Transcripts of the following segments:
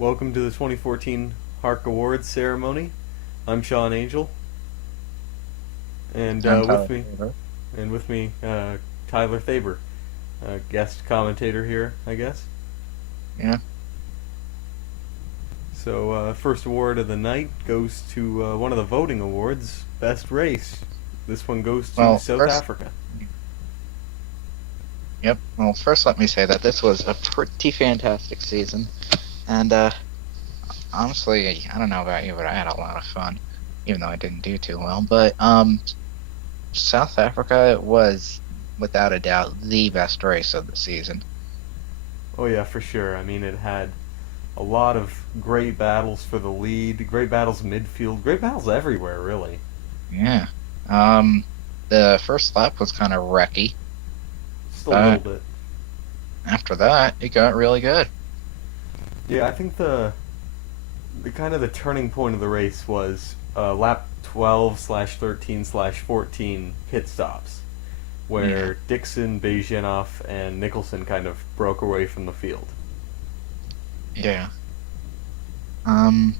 Welcome to the 2014 HARC Awards ceremony. I'm Sean Angel, and I'm with Tylor me, Thaber. Tylor Thaber, guest commentator here, I guess. Yeah. So, first award of the night goes to one of the voting awards, Best Race. This one goes to Well, South first, Africa. yep. Well, first, let me say that this was a pretty fantastic season, and honestly, I don't know about you, but I had a lot of fun, even though I didn't do too well. But South Africa was, without a doubt, the best race of the season. Oh yeah, for sure. I mean, it had a lot of great battles for the lead, great battles midfield, great battles everywhere, really. Yeah. The first lap was kind of wrecky, Just a little but bit. after that, it got really good. Yeah, I think the kind of the turning point of the race was lap 12/13/14 pit stops, Yeah. where Dixon, Bejenoff, and Nicholson kind of broke away from the field. Yeah. Um.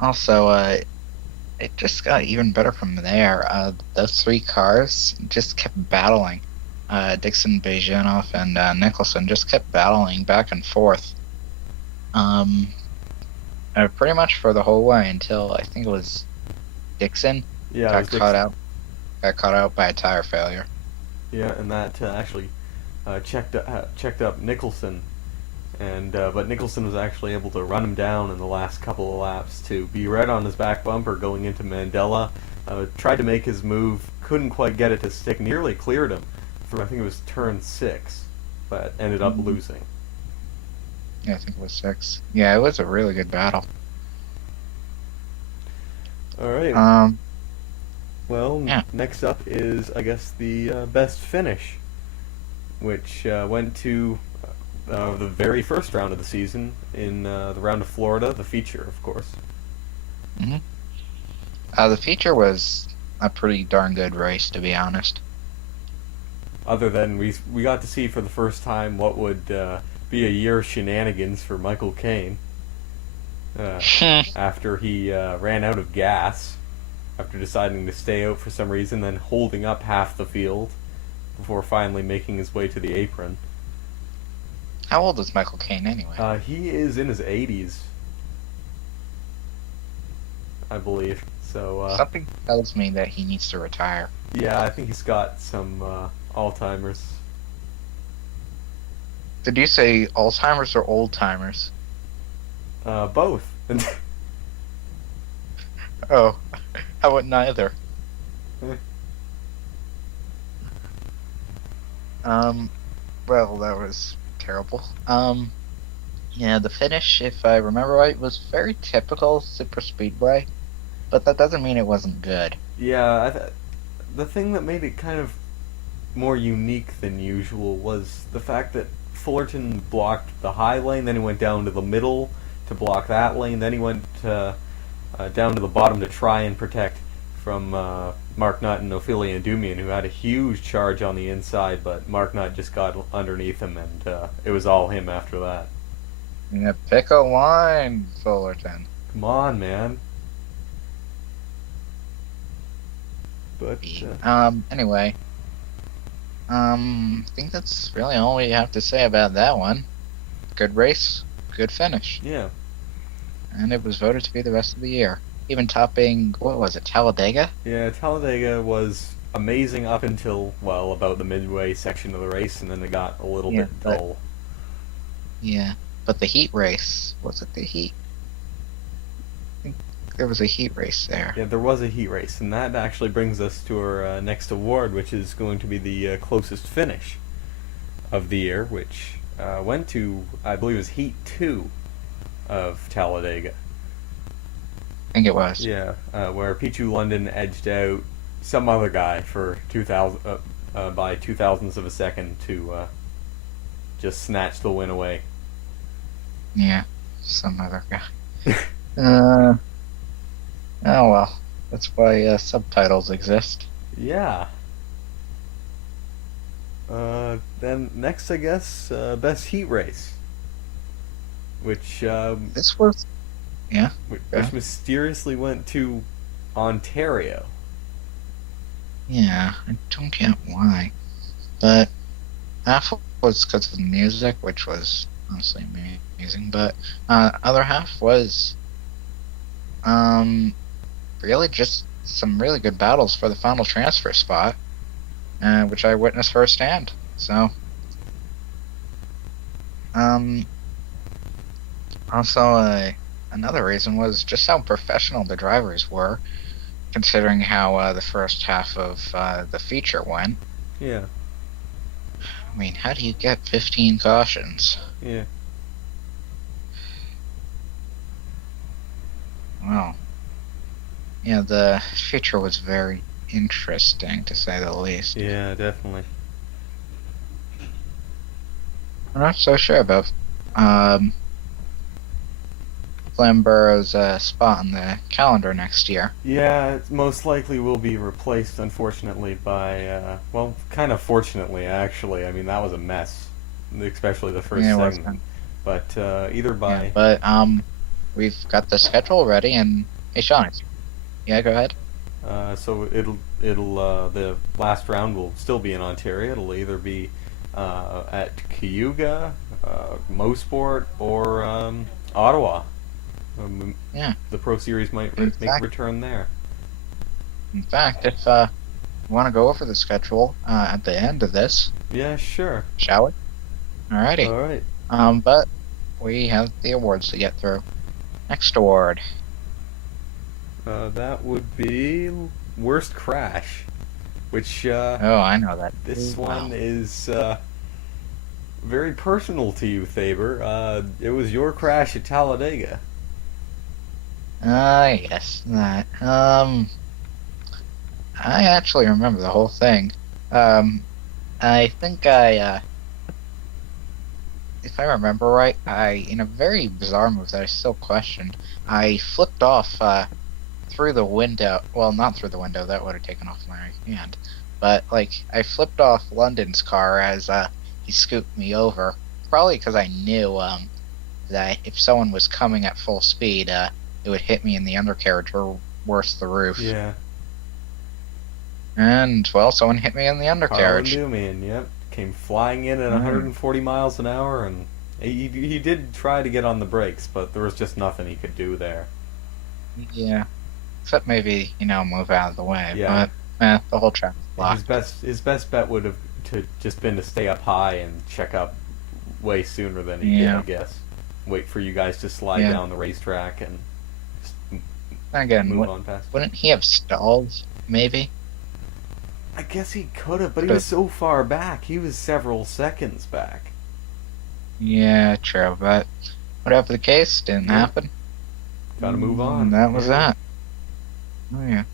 Also, it just got even better from there. Those three cars just kept battling. Dixon, Bejanoff, and Nicholson just kept battling back and forth. Um, Pretty much for the whole way until I think it was Dixon Yeah, it got was caught Dixon. out. Got caught out by a tire failure. Yeah, and that actually checked up Nicholson, and but Nicholson was actually able to run him down in the last couple of laps to be right on his back bumper going into Mandela. Tried to make his move, couldn't quite get it to stick. Nearly cleared him through I think it was turn 6, but ended up Mhm. losing. Yeah, I think it was 6. Yeah, it was a really good battle. All right. Um, Well, yeah, next up is I guess the best finish, which went to the very first round of the season in the round of Florida, the feature, of course. hmm the feature was a pretty darn good race, to be honest. Other than we got to see for the first time what would be a year of shenanigans for Michael Caine uh, after he ran out of gas after deciding to stay out for some reason, then holding up half the field before finally making his way to the apron. How old is Michael Caine anyway? He is in his 80s, I believe. So Something tells me that he needs to retire. yeah, I think he's got some Alzheimer's. Did you say Alzheimer's or old timers? Both. Oh, how about neither? Um, well, that was terrible. Yeah, the finish, if I remember right, was very typical Super Speedway, but that doesn't mean it wasn't good. Yeah, the thing that made it kind of more unique than usual was the fact that Fullerton blocked the high lane, then he went down to the middle to block that lane, then he went down to the bottom to try and protect from Mark Nutt and Ophelia Dumian, who had a huge charge on the inside, but Mark Nutt just got underneath him, and it was all him after that. Yeah, pick a line, Fullerton. Come on, man. But Anyway, I think that's really all we have to say about that one. Good race, good finish, yeah, and it was voted to be the best of the year. Even topping, what was it, Talladega? yeah, Talladega was amazing up until well about the midway section of the race, and then it got a little Yeah, bit but dull. yeah, but the heat race, was it the heat? I think there was a heat race there. Yeah, there was a heat race, and that actually brings us to our next award, which is going to be the closest finish of the year, which went to, I believe it was Heat 2 of Talladega. I think it was. Yeah, where Pichu London edged out some other guy for 2,000 by 2,000ths of a second to just snatch the win away. Yeah, some other guy. Uh, oh well, that's why subtitles exist. Yeah. Then next, I guess, best heat race. which This was, yeah, which mysteriously went to Ontario. yeah. I don't get why, but half was because of the music, which was honestly amazing. But other half was really just some really good battles for the final transfer spot, which I witnessed firsthand. So, also another reason was just how professional the drivers were, considering how the first half of the feature went. Yeah. I mean, how do you get 15 cautions? Yeah. Well, yeah, the feature was very interesting, to say the least. Yeah, definitely. I'm not so sure about Flamborough's spot on the calendar next year. Yeah, it most likely will be replaced, unfortunately, by, well, kind of fortunately, actually. I mean, that was a mess, especially the first Yeah, it was segment. But either yeah, by... but we've got the schedule ready, and hey, Sean, yeah, go ahead. So the last round will still be in Ontario. It'll either be at Cayuga, Mosport, or Ottawa. Yeah, The Pro Series might make a return there. in fact, if you want to go over the schedule at the end of this, Yeah, sure. shall we? Alrighty. All right. But we have the awards to get through. Next award. That would be Worst Crash, which Oh, I know that. this one Wow. is very personal to you, Thaber. It was your crash at Talladega. Yes, that. I actually remember the whole thing. I think if I remember right, in a very bizarre move that I still question, I flipped off through the window. Well, not through the window. That would have taken off my hand. But like, I flipped off London's car as he scooped me over. Probably because I knew that if someone was coming at full speed, it would hit me in the undercarriage or worse, the roof. Yeah. And well, someone hit me in the undercarriage. Carl Newman, yep. Came flying in at 140 miles an hour, and he did try to get on the brakes, but there was just nothing he could do there. Yeah. Except maybe, move out of the way. Yeah. But the whole track was blocked. His best bet would have just been to stay up high and check up way sooner than he did, I guess. Wait for you guys to slide down the racetrack and just Again, move on past. Wouldn't he have stalled, maybe? I guess he could have, but he was so far back. He was several seconds back. Yeah, true, but whatever the case, didn't happen. Gotta move on. And that was that. Oh,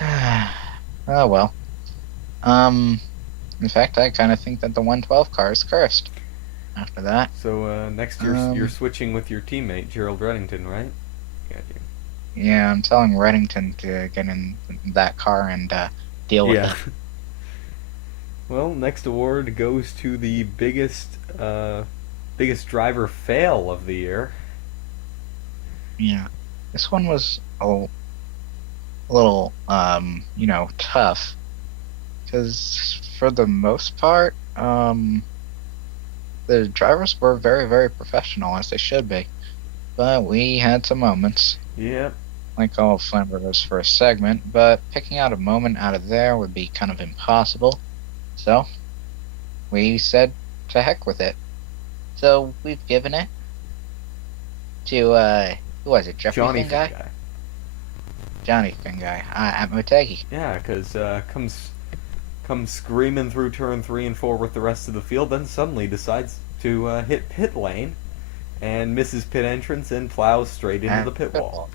yeah. Oh, well. In fact, I kind of think that the 112 car is cursed after that. So, next you're switching with your teammate, Gerald Reddington, right? Yeah, I'm telling Reddington to get in that car and deal with it. Well, next award goes to the biggest driver fail of the year. Yeah, this one was a little tough because for the most part, the drivers were very, very professional, as they should be, but we had some moments. Yep. Like all of Flamborough's first segment, but picking out a moment out of there would be kind of impossible. So, we said to heck with it. So, we've given it to, who was it, Jeffrey Johnny Finguy? Johnny Finguy, at Motegi. Yeah, because comes screaming through turn 3 and 4 with the rest of the field, then suddenly decides to hit pit lane and misses pit entrance and plows straight into the pit wall.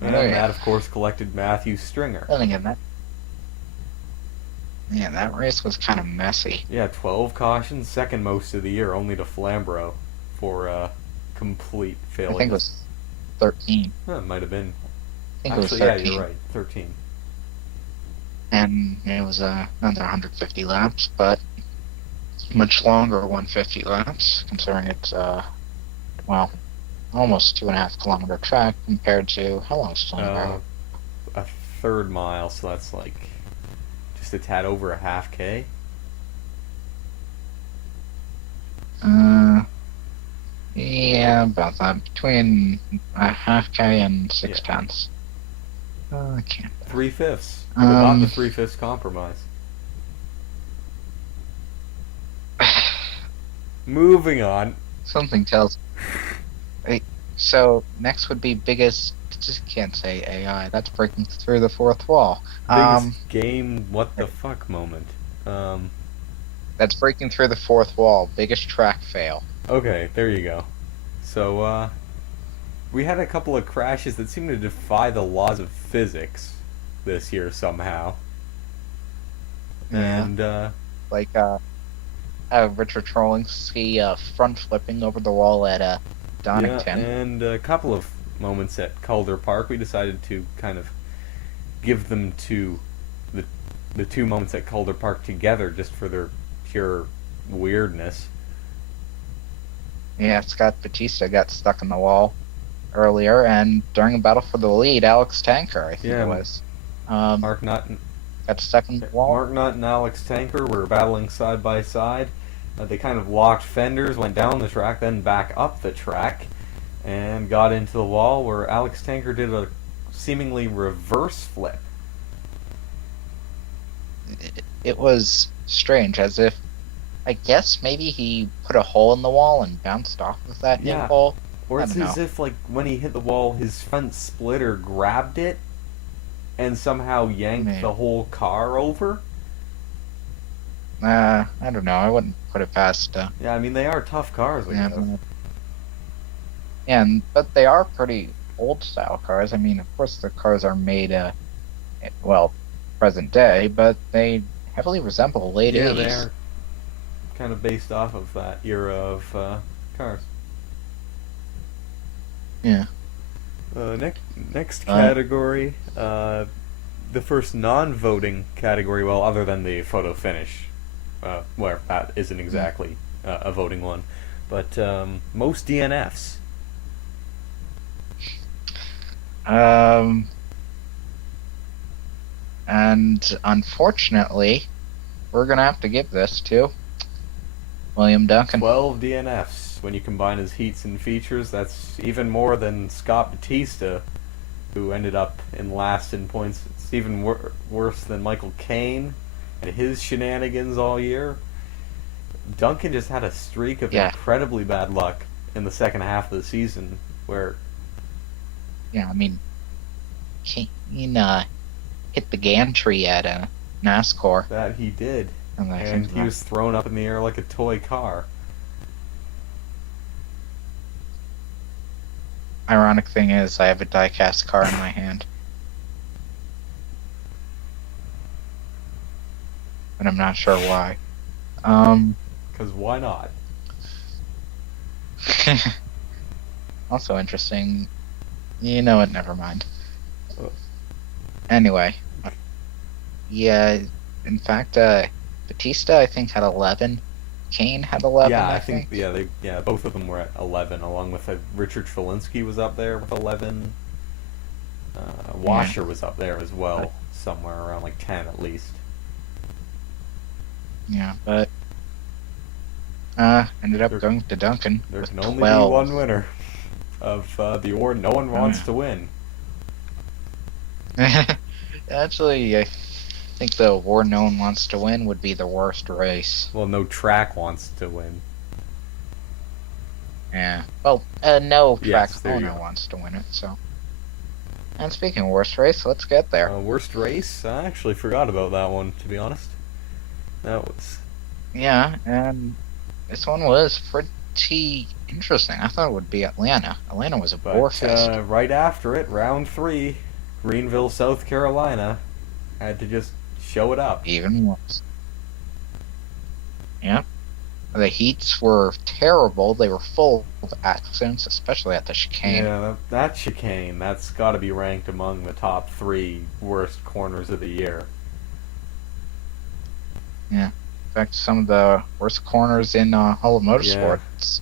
And that, of course, collected Matthew Stringer. Yeah, that race was kind of messy. Yeah, 12 cautions, second most of the year, only to Flamborough for complete failure. I think it was 13. It might have been. I think it was 13. Yeah, you're right, 13. And it was another 150 laps, but much longer 150 laps, considering it's well, almost 2.5 kilometer track compared to how long is Tylor? A third mile, so that's like just a tad over a half K. Yeah, about that. Between a half K and 6/10. I can't. 3/5, but not the 3/5 compromise. Moving on. Something tells. So next would be biggest. Just can't say AI. That's breaking through the fourth wall. Biggest game what the fuck moment. That's breaking through the fourth wall. Biggest track fail. Okay, there you go. So, we had a couple of crashes that seemed to defy the laws of physics this year somehow. Yeah. And, Like, Richard Trollingsky front flipping over the wall at Donington. yeah, and a couple of moments at Calder Park, we decided to kind of give them to the two moments at Calder Park together just for their pure weirdness. Yeah, Scott Batista got stuck in the wall earlier, and during a battle for the lead, Alex Tanker, I think it was, Mark Nutt got stuck in the wall. Mark Nutt and Alex Tanker were battling side by side. They kind of locked fenders, went down the track, then back up the track, and got into the wall where Alex Tanker did a seemingly reverse flip. It was strange, as if, I guess maybe he put a hole in the wall and bounced off of that new hole. Or I it's don't as know. if, like, when he hit the wall, his front splitter grabbed it and somehow yanked Maybe. the whole car over. I don't know. I wouldn't put it past. Yeah, I mean, they are tough cars, I Yeah, guess. but they are pretty old style cars. I mean, of course, the cars are made, present day, but they heavily resemble late Yeah, 80s. they are kind of based off of that era of cars. Yeah. Next category, the first non-voting category, well, other than the photo finish, where that isn't exactly a voting one, but most DNFs. And unfortunately, we're gonna have to give this to William Duncan. 12 DNFs. When you combine his heats and features, that's even more than Scott Batista, who ended up in last in points. It's even worse than Michael Caine and his shenanigans all year. Duncan just had a streak of incredibly bad luck in the second half of the season, where... Yeah, I mean, Caine hit the gantry at NASCAR. That he did. And he was thrown up in the air like a toy car. Ironic thing is, I have a die-cast car in my hand. But I'm not sure why. Because why not? Also interesting. You know what, never mind. Anyway. Yeah, in fact, Batista, I think, had 11. Caine had 11, Yeah, I think. both of them were at 11, along with Richard Trolinsky was up there with 11. Washer was up there as well, somewhere around like 10 at least. Yeah, but ended up going to Duncan. There can with only 12. be one winner of the award no one wants to win. Actually, I think the award no one wants to win would be the worst race. Well, no track wants to win. Yeah. Well, no track there you owner go. wants to win it, so. And speaking of worst race, let's get there. Worst race? I actually forgot about that one, to be honest. That was... Yeah, and this one was pretty interesting. I thought it would be Atlanta. Atlanta was a bore fest. Right after it, round 3, Greenville, South Carolina, had to just show it up. Even worse. Yep. The heats were terrible. They were full of accidents, especially at the chicane. Yeah, that chicane, that's got to be ranked among the top 3 worst corners of the year. Yeah. fact, some of the worst corners in all of Yeah. motorsports.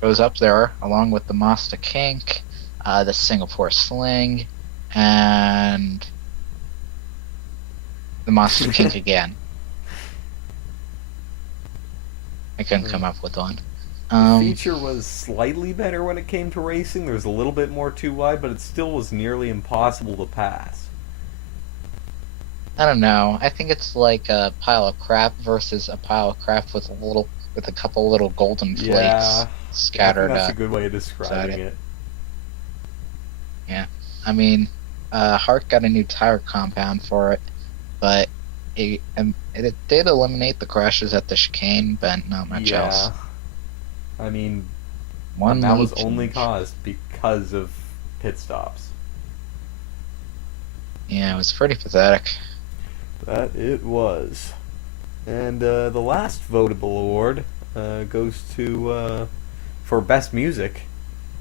Goes up there along with the Mazda Kink, the Singapore Sling, and the Mazda Kink again. I couldn't come up with one. The feature was slightly better when it came to racing. There was a little bit more too wide, but it still was nearly impossible to pass. I don't know. I think it's like a pile of crap versus a pile of crap with a couple little golden flakes Yeah, scattered. I think that's a good way of describing it. Yeah, I mean, HARC got a new tire compound for it, but it did eliminate the crashes at the chicane, but not much else. I mean, One that was lead only change. caused because of pit stops. Yeah, it was pretty pathetic. That it was. And the last votable award goes to, for best music,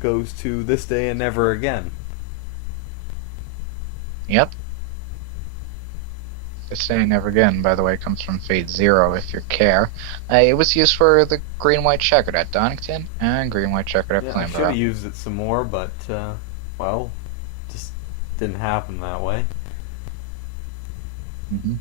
goes to This Day and Never Again. Yep. This Day Never Again, by the way, comes from Fate Zero, if you care. It was used for the green-white checkered at Donington and green-white checkered at Yeah, I should Flamborough. have used it some more, but, well, just didn't happen that way. Mm-hmm.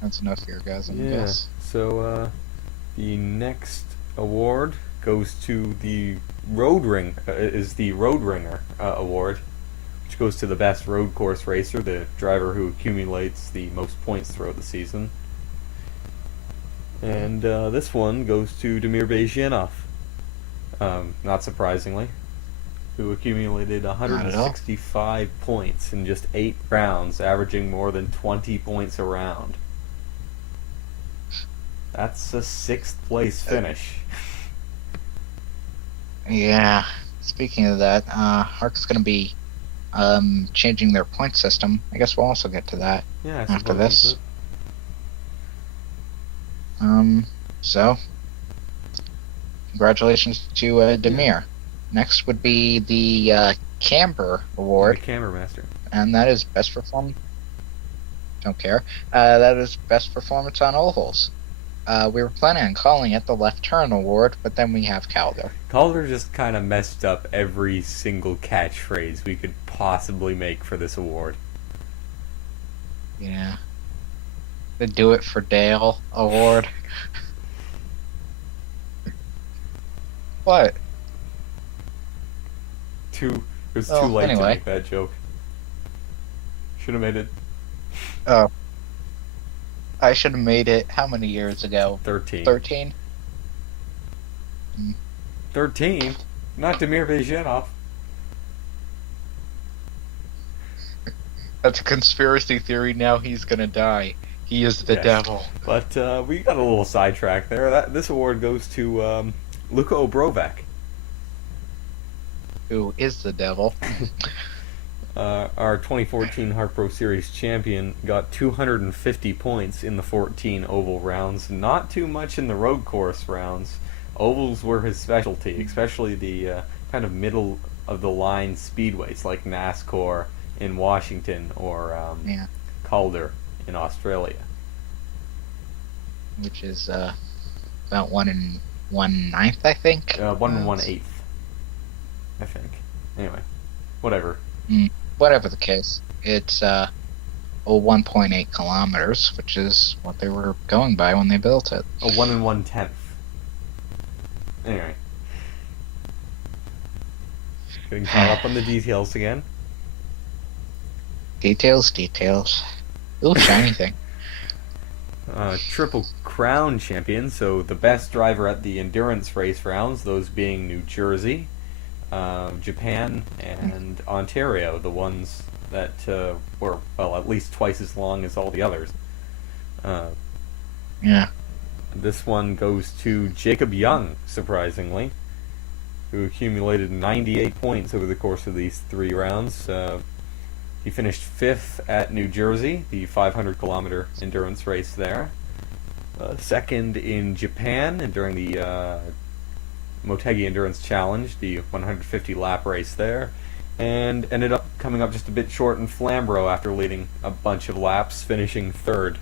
That's enough orgasm, I guess. So, the next award goes to the Roadringer award, which goes to the best road course racer, the driver who accumulates the most points throughout the season. And this one goes to Damir Bejinov, not surprisingly, who accumulated 165 points in just 8 rounds, averaging more than 20 points a round. That's a 6th place finish. Yeah. Speaking of that, HARC's going to be changing their point system. I guess we'll also get to that after this. So, congratulations to Damir. Yeah. Next would be the Camber Award. The Camber Master. And that is best performance. Don't care. That is best performance on ovals. We were planning on calling it the Left Turn Award, but then we have Calder. Calder just kind of messed up every single catchphrase we could possibly make for this award. Yeah. The Do It for Dale Award. What? It was too late to make that joke. Should have made it. Oh. I should have made it how many years ago? 13. 13? 13? Not Damir Bejinov. That's a conspiracy theory. Now he's gonna die. He is the devil. But we got a little sidetracked there. This award goes to Luka Obrovec. Who is the devil? Our 2014 HARC Pro Series champion got 250 points in the 14 oval rounds. Not too much in the road course rounds. Ovals were his specialty, especially the kind of middle of the line speedways like NASCAR in Washington or Calder in Australia. Which is about 1 1/9, I think. 1 1/8, I think. Anyway, whatever. Whatever the case, it's 1.8 kilometers, which is what they were going by when they built it. 1 1/10. Anyway. Getting caught up on the details again. Details. Ooh, shiny thing. Triple Crown champion, so the best driver at the endurance race rounds, those being New Jersey, Japan, and Ontario, the ones that were, well, at least twice as long as all the others. Yeah. This one goes to Jacob Young, surprisingly. who accumulated 98 points over the course of these 3 rounds. He finished 5th at New Jersey, the 500-kilometer endurance race there. 2nd in Japan, and during the Motegi Endurance Challenge, the 150-lap race there. And ended up coming up just a bit short in Flamborough after leading a bunch of laps, finishing 3rd.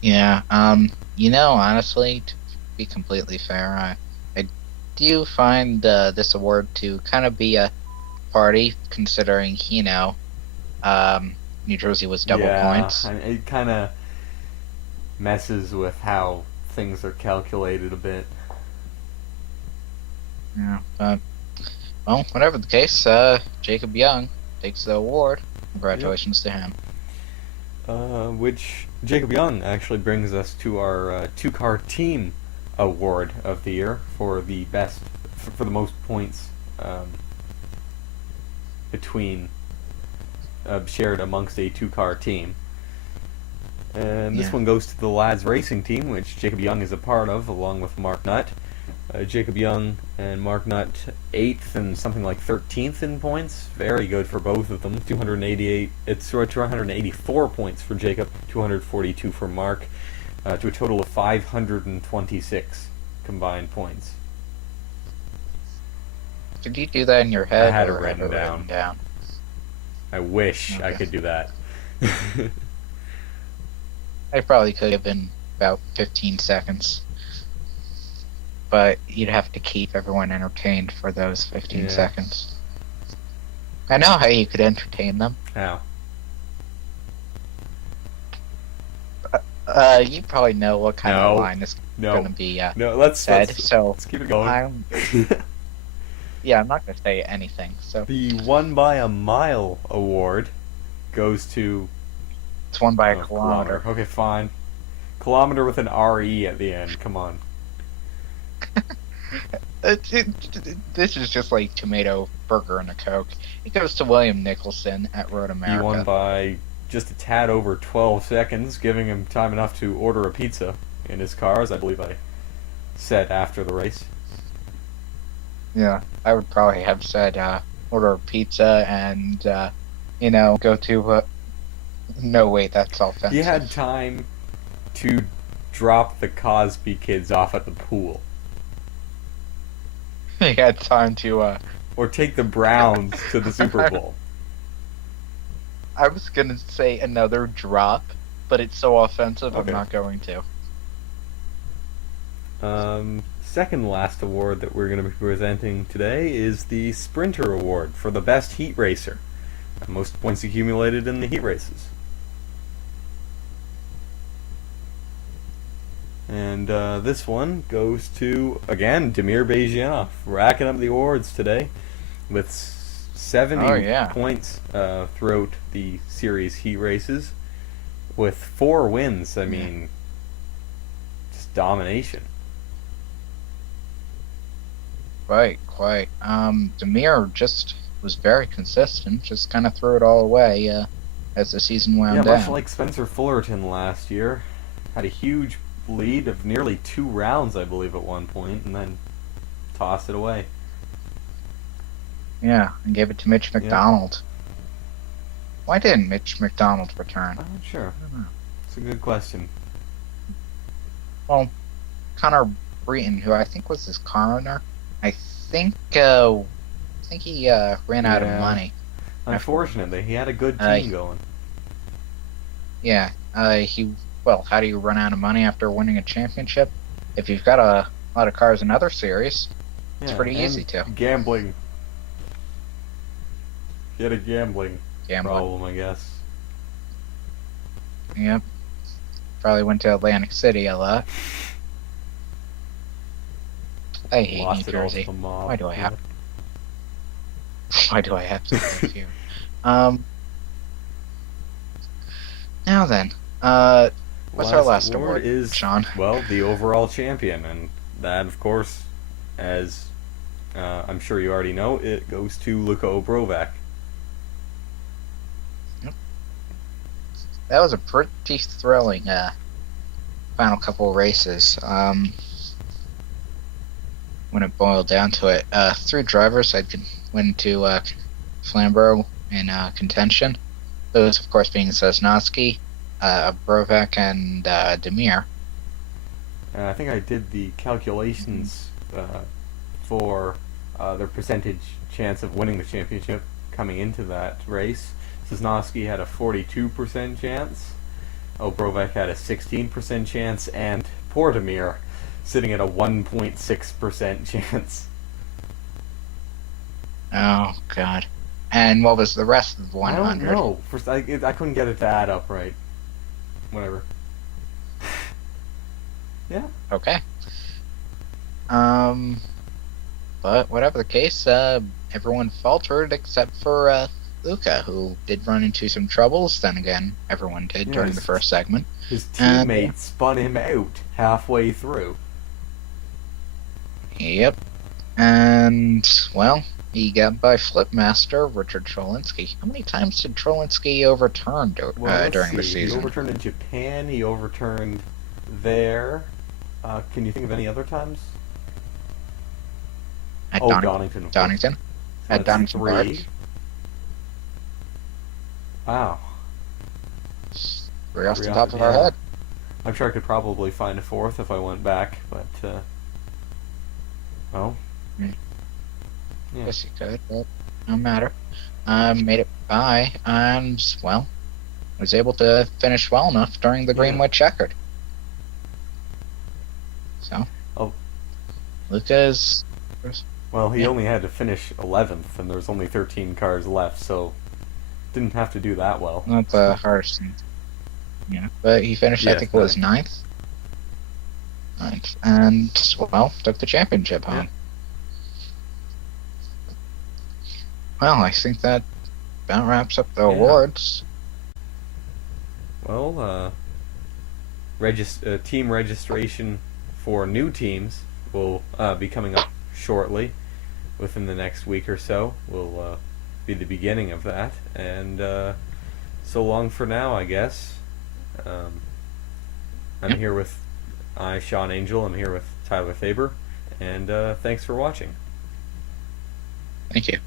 Yeah, honestly, to be completely fair, I do find this award to kind of be a party, considering, New Jersey was double points. Yeah, it kind of messes with how things are calculated a bit. Yeah, but, well, whatever the case, Jacob Young takes the award. Congratulations to him. Which Jacob Young actually brings us to our 2-car team award of the year for the best, for the most points between shared amongst a 2-car team. And this one goes to the Lads Racing Team, which Jacob Young is a part of, along with Mark Nutt. Jacob Young and Mark Nutt 8th and something like 13th in points. Very good for both of them. 284 points for Jacob, 242 for Mark, to a total of 526 combined points. Did you do that in your head? I had it or written down. I wish I could do that. I probably could have been about 15 seconds. But you'd have to keep everyone entertained for those 15 seconds. I know how you could entertain them. How? You probably know what kind of line is going to be said. Let's keep it going. I'm not going to say anything. So the One by a Mile award goes to... It's one by a kilometer. Okay, fine. Kilometer with an R-E at the end. Come on. This is just like tomato burger and a Coke. It goes to William Nicholson at Road America. He won by just a tad over 12 seconds, giving him time enough to order a pizza in his car, as I believe I said after the race. Yeah, I would probably have said order a pizza and, go to... No, wait, that's offensive. He had time to drop the Cosby kids off at the pool. He had time to... Or take the Browns to the Super Bowl. I was going to say another drop, but it's so offensive, okay. I'm not going to. Second last award that we're going to be presenting today is the Sprinter Award for the best heat racer. Most points accumulated in the heat races. And this one goes to, again, Damir Bejyanov, racking up the awards today with 70 points throughout the series heat races, with 4 wins. I mean, just domination. Right, quite. Damir just was very consistent, just kind of threw it all away as the season wound down. Much like Spencer Fullerton last year, had a huge lead of nearly 2 rounds, I believe, at one point, and then tossed it away. Yeah, and gave it to Mitch McDonald. Why didn't Mitch McDonald return? I'm not sure. I don't know. It's a good question. Well, Connor Breton, who I think was his coroner, I think he ran out of money. Unfortunately, he had a good team going. Yeah, how do you run out of money after winning a championship? If you've got a lot of cars in other series, it's pretty easy to. Gambling. He had a gambling problem, I guess. Yep. Probably went to Atlantic City a lot. I hate New Jersey. Why do I have to live here? Now then, what's our last award? Is Sean? Well, the overall champion, and that, of course, as I'm sure you already know, it goes to Luka Obrovac. Yep. That was a pretty thrilling final couple of races. When it boiled down to it, three drivers I could win to Flamborough in contention. Those, of course, being Sosnowski, Brovak, and Demir. I think I did the calculations for their percentage chance of winning the championship coming into that race. Sosnowski had a 42% chance. Brovak had a 16% chance, and poor Demir sitting at a 1.6% chance. Oh, God. And what was the rest of the 100? I don't know. First, I couldn't get it to add up right. Whatever. Yeah. Okay. But whatever the case, everyone faltered except for Luca, who did run into some troubles. Then again, everyone did during the first segment. His teammate spun him out halfway through. Yep. And, well, he got by Flipmaster, Richard Trolinsky. How many times did Trolinsky overturn during the season? He overturned in Japan, he overturned there. Can you think of any other times? At Donington. Donington. At Donington 3. Park. Wow. We're off the top of our head. I'm sure I could probably find a fourth if I went back, but, well. Yeah. Yeah. Guess you could, but no matter. Made it by, and, well, was able to finish well enough during the green-white checkered. So, Lucas. Well, he only had to finish 11th, and there was only 13 cars left, so didn't have to do that well. Not the hardest thing. Yeah, but he finished, I think it was 9th. And, well, took the championship home. Well, I think that about wraps up the awards. Well, team registration for new teams will be coming up shortly, within the next week or so. Will be the beginning of that, and so long for now, I guess. I'm here with Sean Angel. I'm here with Tylor Thaber, and thanks for watching. Thank you.